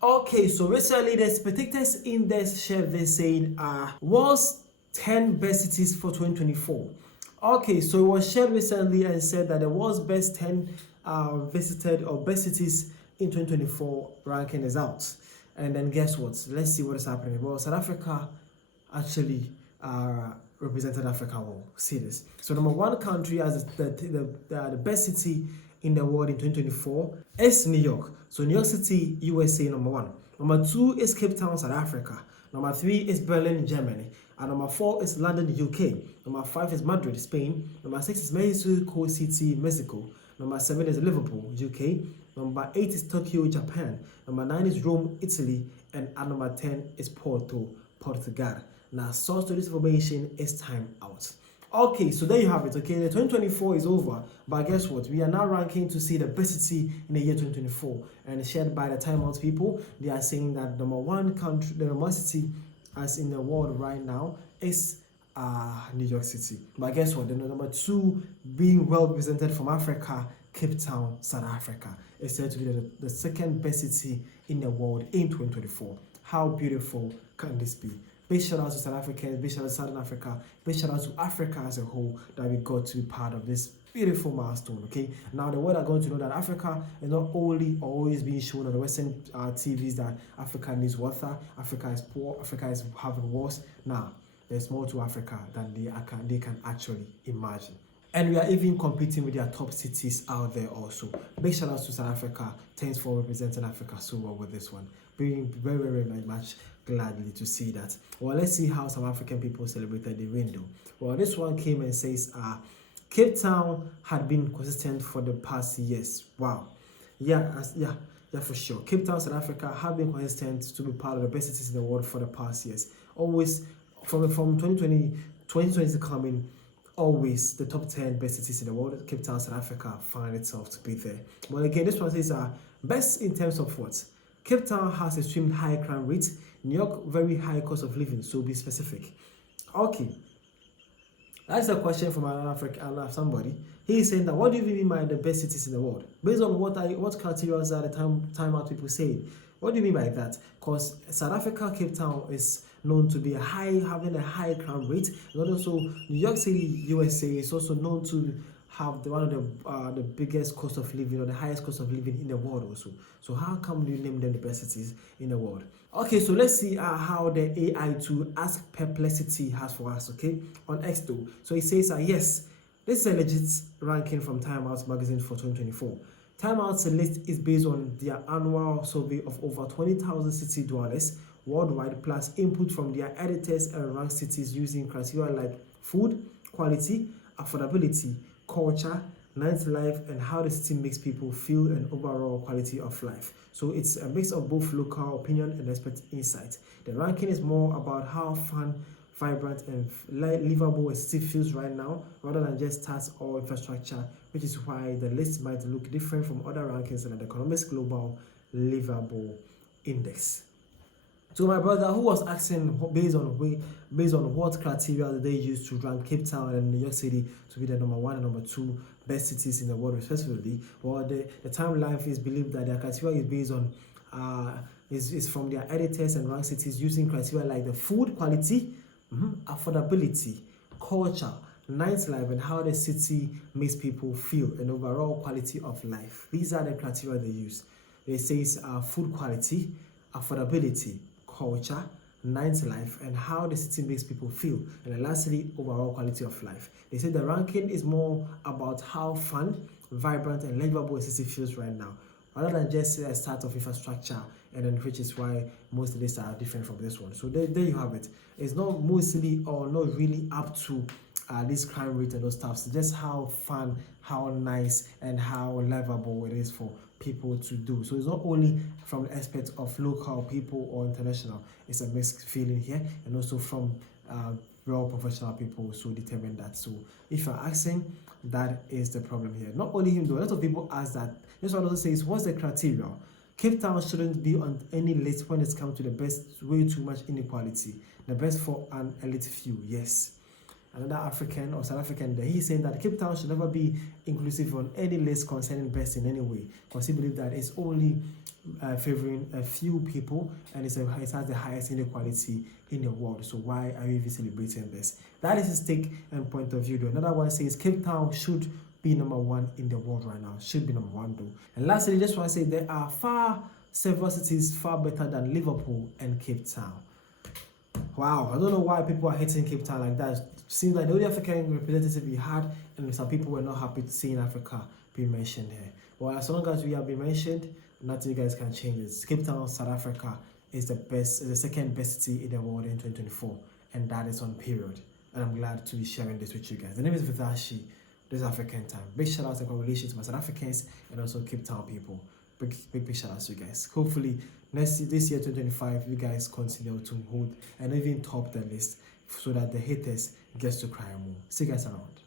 Okay, so recently the Spectators Index shared this saying was 10 best cities for 2024. Okay, so it was shared recently and said that the world's best 10 visited or best cities in 2024 ranking is out. And then guess what? Let's see what is happening. Well, South Africa actually represented Africa well. See this. So number one country as the best city in the world in 2024 is New York. So New York City, USA, number one. Number two is Cape Town, South Africa. Number three is Berlin, Germany. And number four is London, UK. Number five is Madrid, Spain. Number six is Mexico City, Mexico. Number seven is Liverpool, UK. Number eight is Tokyo, Japan. Number nine is Rome, Italy. And at number 10 is Porto, Portugal. Now, source to this information is time out. Okay, so there you have it. Okay, the 2024 is over, but guess what? We are now ranking to see the best city in the year 2024, and shared by the Time Out people. They are saying that number one country, the number one city as in the world right now is New York City. But guess what? The number two being well represented from Africa, Cape Town, South Africa, is said to be the second best city in the world in 2024. How beautiful can this be? Big shout out to South Africans, big shout out to Southern Africa, big shout out to Africa as a whole that we got to be part of this beautiful milestone. Okay, now the world are going to know that Africa is not only always being shown on the Western TVs that Africa needs water, Africa is poor, Africa is having wars. Now there's more to Africa than they can actually imagine. And we are even competing with their top cities out there also. Big shout out to South Africa. Thanks for representing Africa so well with this one. Being very, very much gladly to see that. Well, let's see how South African people celebrated the window. Well, this one came and says, Cape Town had been consistent for the past years. Wow. Yeah, for sure. Cape Town, South Africa have been consistent to be part of the best cities in the world for the past years. Always, from 2020 coming, always the top 10 best cities in the world. Cape Town, South Africa find itself to be there. But again, this one says best in terms of what? Cape Town has extremely high crime rate. New York, very high cost of living. So be specific. Okay. That's a question from somebody. He is saying that what do you mean by the best cities in the world? Based on what criteria are the time out people say? What do you mean by that? Because South Africa, Cape Town is known to be having a high crime rate. And also New York City, USA is also known to have one of the biggest cost of living or the highest cost of living in the world also. So how come you name them the best cities in the world? Okay, so let's see how the AI tool Ask Perplexity has for us, okay, on X though. So it says, yes, this is a legit ranking from Time Out magazine for 2024. Time Out's list is based on their annual survey of over 20,000 city dwellers worldwide, plus input from their editors and rank cities using criteria like food, quality, affordability, culture, nightlife, and how the city makes people feel and overall quality of life. So it's a mix of both local opinion and expert insight. The ranking is more about how fun, vibrant, and livable a city feels right now, rather than just stats or infrastructure, which is why the list might look different from other rankings and the Economics Global Livable Index. So my brother, who was asking based on what criteria they use to rank Cape Town and New York City to be the number one and number two best cities in the world respectively, well, the Time Life is believed that their criteria is based on is from their editors and rank cities using criteria like the food quality, affordability, culture, nightlife, and how the city makes people feel and overall quality of life. These are the criteria they use. It says food quality, affordability, culture, nightlife, and how the city makes people feel, and then lastly, overall quality of life. They say the ranking is more about how fun, vibrant, and livable a city feels right now, rather than just a start of infrastructure, and then which is why most of these are different from this one. So there you have it. It's not mostly or not really up to this crime rate and those stuff. It's just how fun, how nice, and how livable it is for people to do. So it's not only from the aspect of local people or international. It's a mixed feeling here, and also from real professional people so determine that. So if you're asking, that is the problem here. Not only him though, a lot of people ask that. This one also says, what's the criteria? Cape Town shouldn't be on any list when it's come to the best. Way too much inequality. The best for an elite few, yes. another African or South African there. He's saying that Cape Town should never be inclusive on any list concerning best in any way, because he believes that it's only favoring a few people, and it has the highest inequality in the world. So why are we even celebrating this? That is his take and point of view though. Another one says Cape Town should be number one in the world right now. Should be number one though. And lastly, just want to say there are several cities far better than Liverpool and Cape Town. Wow, I don't know why people are hating Cape Town like that. It seems like the only African representative we had, and some people were not happy to see Africa be mentioned here. Well, as long as we have been mentioned, nothing you guys can change this. Cape Town, South Africa is the second best city in the world in 2024, and that is on period. And I'm glad to be sharing this with you guys. The name is Vitashi. This is African Time. Big shout out and congratulations to my South Africans and also Cape Town people. Big shout out to you guys. Hopefully this year 2025 you guys continue to hold and even top the list so that the haters gets to cry more. See you guys around.